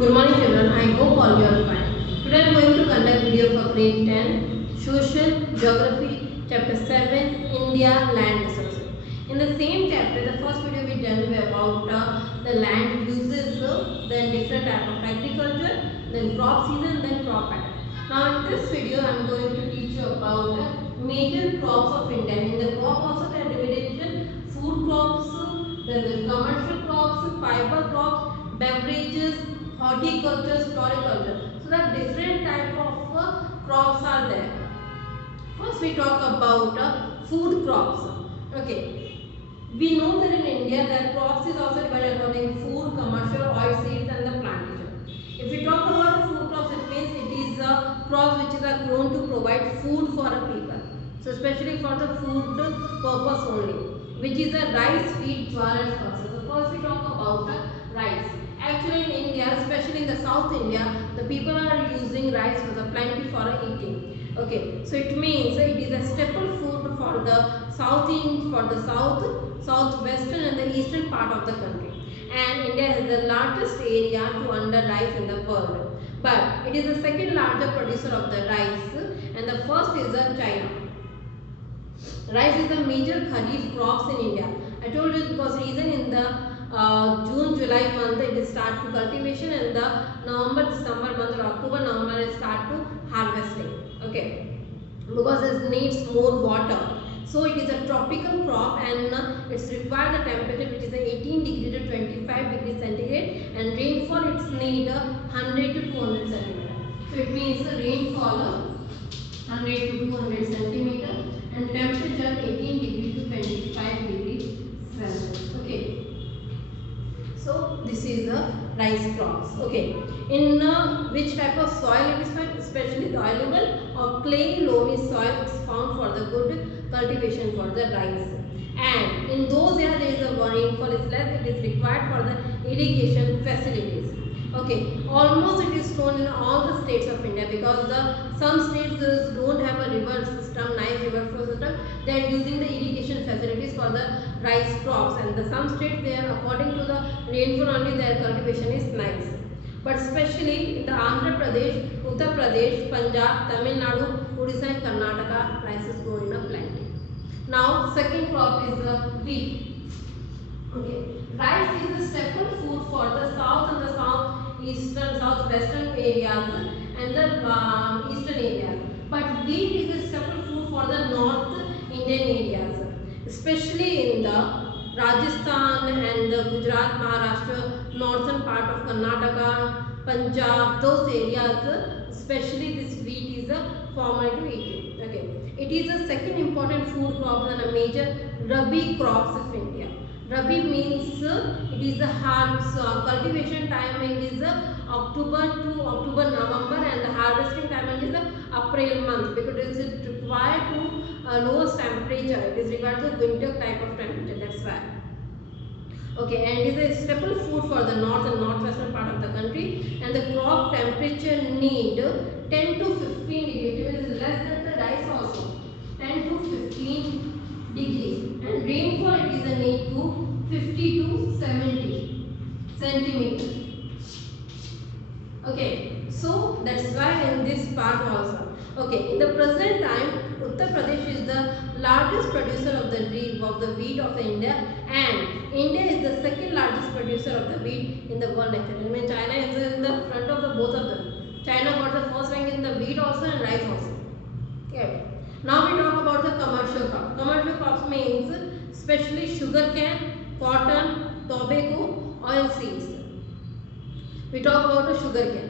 Good morning children, I hope all you are fine. Today I am going to conduct video for grade 10, Social Geography, Chapter 7, India Land Resources. In the same chapter, the first video we done about the land uses, then different type of agriculture, then crop season, then crop pattern. Now in this video I am going to teach you about major crops of India. In the crop also they are divided into food crops, then the commercial crops, fiber crops, beverages, horticulture, floriculture. So the different type of crops are there. First we talk about food crops. Okay. We know that in India the crops is also divided according to food, commercial, oil seeds and the plantation. If we talk about food crops, it means it is crops which are grown to provide food for a people. So especially for the food purpose only, which is a rice, wheat, jowar and pulses. So first we talk about rice. Actually in India, especially in the South India, the people are using rice for the plenty for eating. Okay, so it means it is a staple food for the southwestern and the eastern part of the country. And India has the largest area to under rice in the world. But it is the second largest producer of the rice and the first is China. Rice is the major kharif crops in India. I told you because reason in the June, July month it start to cultivation and the November, December month or October, November it start to harvesting. Okay, because it needs more water. So it is a tropical crop and it's require the temperature which is 18 degree to 25 degree centigrade and rainfall it's need 100 to 200 centimeter. So it means the rainfall 100 to 200 centimeter and temperature 18 degree to 25 degree Celsius. Okay. So this is a rice crops. Okay. In which type of soil it is found? Especially soluble or clay loamy soil is found for the good cultivation for the rice. And in those areas there is a rainfall is less, it is required for the irrigation facilities. Okay, almost it is shown in all the states of India because some states don't have a river system, nice river flow system. They are using the irrigation facilities for the rice crops, and some states they are according to the rainfall only their cultivation is nice. But especially in the Andhra Pradesh, Uttar Pradesh, Punjab, Tamil Nadu, Odisha and Karnataka, rice is grown in a plenty. Now second crop is wheat. Okay, rice is a staple food for the south and the southeastern, southwestern areas and the eastern areas. But wheat is a staple food for the north Indian areas, especially in the Rajasthan and the Gujarat, Maharashtra, northern part of Karnataka, Punjab, those areas, especially this wheat is formal to eat. Okay, it is the second important food crop and a major Rabi crops of India. Rabi means it is the cultivation timing is October to October November and the harvesting timing is April month because it is required to lowest temperature. It is required to winter type of temperature. That's why. Okay, and it is a staple food for the north and northwestern part of the country, and the crop temperature need 10 to 15 degrees. It is less than the rice also. 10 to 15 degrees, and rainfall it is a need to 50 to 70 centimeters. Okay, so that's why in this part also. Okay, in the present time, Uttar Pradesh is the largest producer of the wheat of India, and India is the second largest producer of the wheat in the world. Actually, I mean China is in the front of the both of them. China got the first rank in the wheat also and rice also. Okay. Now we talk about the commercial crops. Commercial crops means especially sugar cane, cotton, tobacco, oil seeds. We talk about the sugar cane.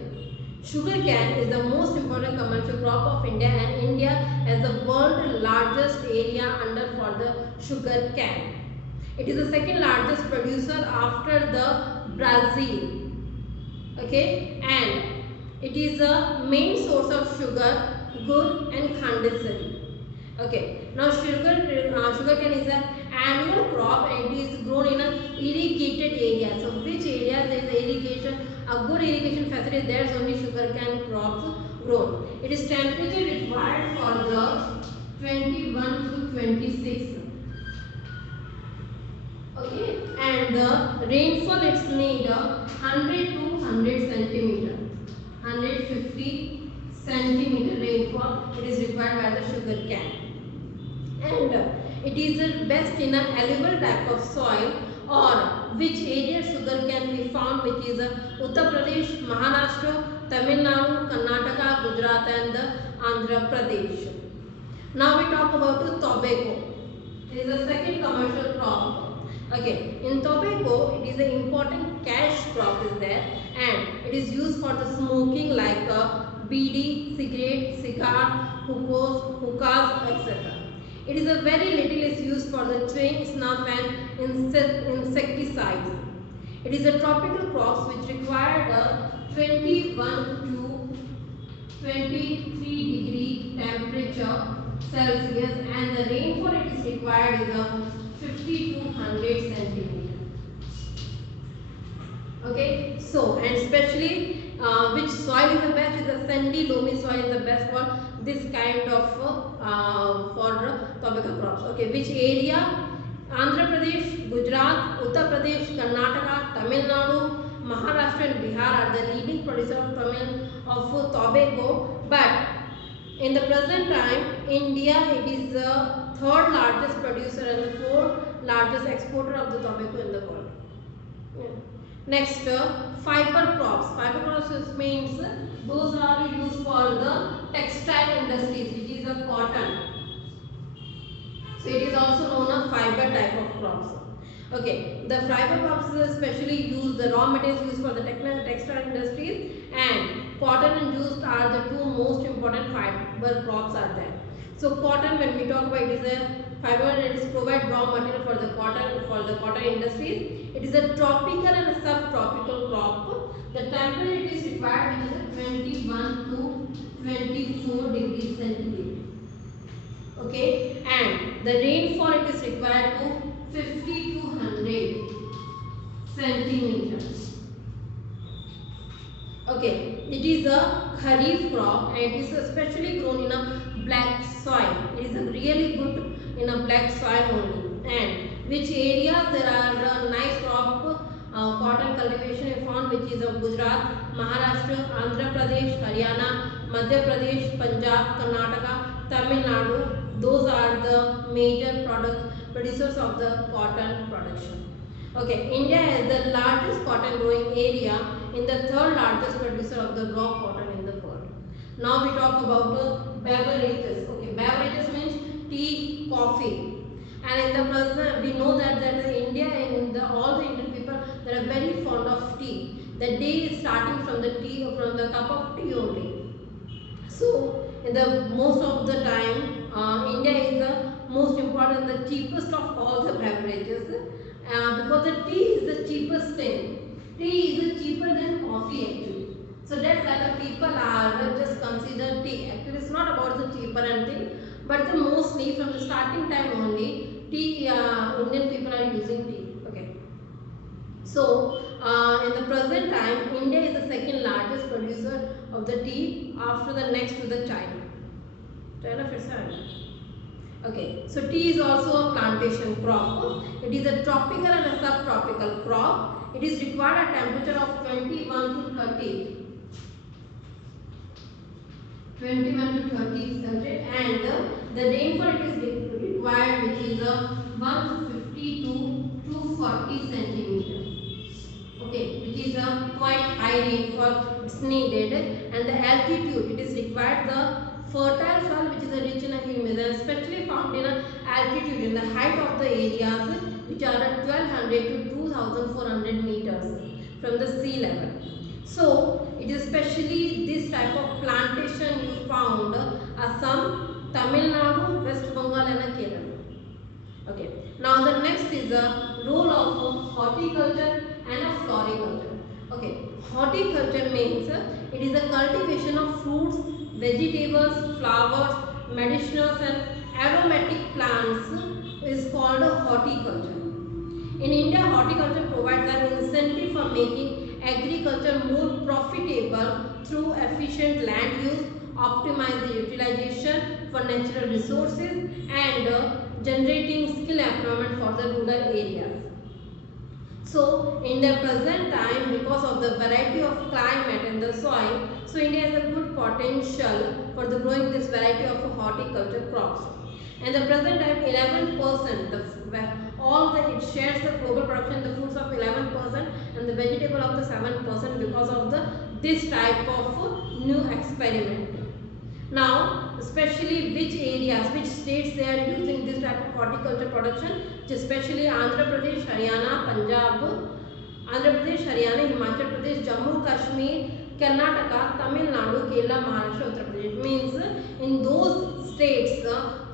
Sugar cane is the most important commercial crop of India, and India has the world's largest area under for the sugar cane. It is the second largest producer after the Brazil. Okay, and it is the main source of sugar, gur and khandesari. Okay, now sugarcane is an annual crop and it is grown in an irrigated area. So which area there is irrigation, a good irrigation facility, there is only sugarcane crops grown. It is temperature required for the 21 to 26. Okay, and the rainfall it's need 100 to 100 centimeter. 150 centimeter rainfall it is required by the sugar cane. And it is best in a alluvial type of soil, or which area sugar can be found, which is Uttar Pradesh, Maharashtra, Tamil Nadu, Karnataka, Gujarat and Andhra Pradesh. Now we talk about the tobacco. It is the second commercial crop. Okay, in tobacco, it is an important cash crop is there, and it is used for the smoking like BD, cigarette, cigar, hookahs, etc. It is a very little is used for the chewing, snuff and insecticides. It is a tropical crop which required 21 to 23 degree temperature Celsius, and the rainfall it is required is 50 to 100 centimeter. Okay, so and especially which soil is the best is the sandy loamy soil is the best for this kind of for tobacco crops. Okay, which area? Andhra Pradesh, Gujarat, Uttar Pradesh, Karnataka, Tamil Nadu, Maharashtra and Bihar are the leading producer of tobacco. But in the present time, India it is the third largest producer and the fourth largest exporter of the tobacco in the world. Yeah. Next, fiber crops. Fiber crops means those are used for the textile industries, which is the cotton. So it is also known as fiber type of crops. Okay, the fiber crops is especially used, the raw materials used for the textile industries, and cotton and jute are the two most important fiber crops are there. So cotton, when we talk about it, is a fiber, it is provide raw material for the cotton industries. It is a tropical and a subtropical crop. The temperature it is required which is 21 to 24 degrees centigrade. Okay, and the rainfall it is required to 50 to 100 centimeters. Okay, it is a kharif crop and it is especially grown in a black soil. It is a really good in a black soil only. And which areas there are nice crop cotton cultivation is found, which is of Gujarat, Maharashtra, Andhra Pradesh, Haryana, Madhya Pradesh, Punjab, Karnataka, Tamil Nadu. Those are the major producers of the cotton production. Okay, India is the largest cotton growing area and the third largest producer of the raw cotton in the world. Now we talk about beverages. Okay, beverages means tea, coffee. And in the present, we know that India and all the Indian people they are very fond of tea. The day is starting from the tea or from the cup of tea only. So in the most of the time, India is the most important, the cheapest of all the beverages because the tea is the cheapest thing. Tea is cheaper than coffee actually. So that's why the people are just consider tea. Actually, it's not about the cheaper and thing, but the mostly from the starting time only, tea Indian people are using tea. Okay. So in the present time, India is the second largest producer of the tea after the next to the China. China first. Okay, so tea is also a plantation crop. It is a tropical and a subtropical crop. It is required a temperature of 21 to 30 Celsius, and the rainfall it is required which is 150 to 240 centimeter. Okay, which is a quite high rainfall it's needed, and the altitude it is required the fertile soil which is rich in humus, especially found in altitude in the height of the areas which are at 1200 to 2400 meters from the sea level. So it is especially this type of plantation you found Assam, Tamil Nadu, West Bengal and Kerala. Okay. Now the next is the role of horticulture and floriculture. Okay. Horticulture means it is the cultivation of fruits, vegetables, flowers, medicinals and aromatic plants is called horticulture. In India, horticulture provides an incentive for making agriculture more profitable through efficient land use, optimize the utilization for natural resources and generating skill employment for the rural areas. So in the present time, because of the variety of climate and the soil, so India has a good potential for the growing this variety of horticulture crops. And the present time 11%, all the it shares the global production, the fruits of 11% and the vegetable of the 7% because of the this type of new experiment. Now, especially which areas, which states they are using this type of horticulture production, especially Andhra Pradesh, Haryana, Punjab, Andhra Pradesh, Haryana, Himachal Pradesh, Jammu Kashmir, Karnataka, Tamil Nadu, Kerala, Maharashtra, Uttar Pradesh. It means in those states,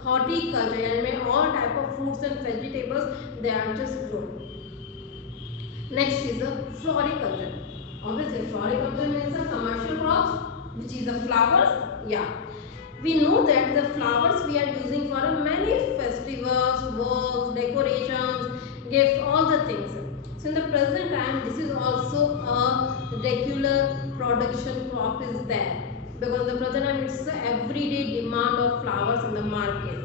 horticulture and all type of fruits and vegetables they are just grown. Next is the floriculture. Obviously, floriculture means the commercial crops, which is the flowers. Yeah, we know that the flowers we are using for many festivals, works, decorations, gifts, all the things. So in the present time, this is also a regular production crop is there, because in the present time it's the everyday demand of flowers in the market.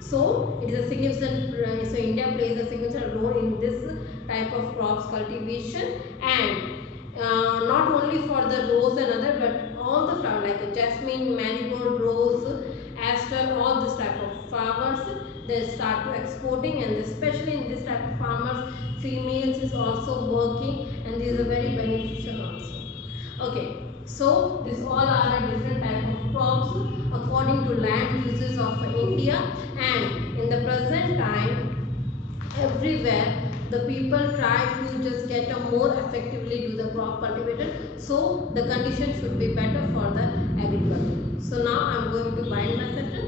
So it is a significant, so India plays a significant role in this type of crops cultivation, and not only for the rose and other, but all the flowers like jasmine, marigold, rose, aster, all this type of flowers they start to exporting, and especially in this type of farmers, females is also working, and this is a very beneficial also. Okay, so these all are a different type of crops according to land uses of India, and in the present time everywhere the people try to just get a more effectively do the crop cultivation, so the condition should be better for the agriculture. So now I am going to bind my session.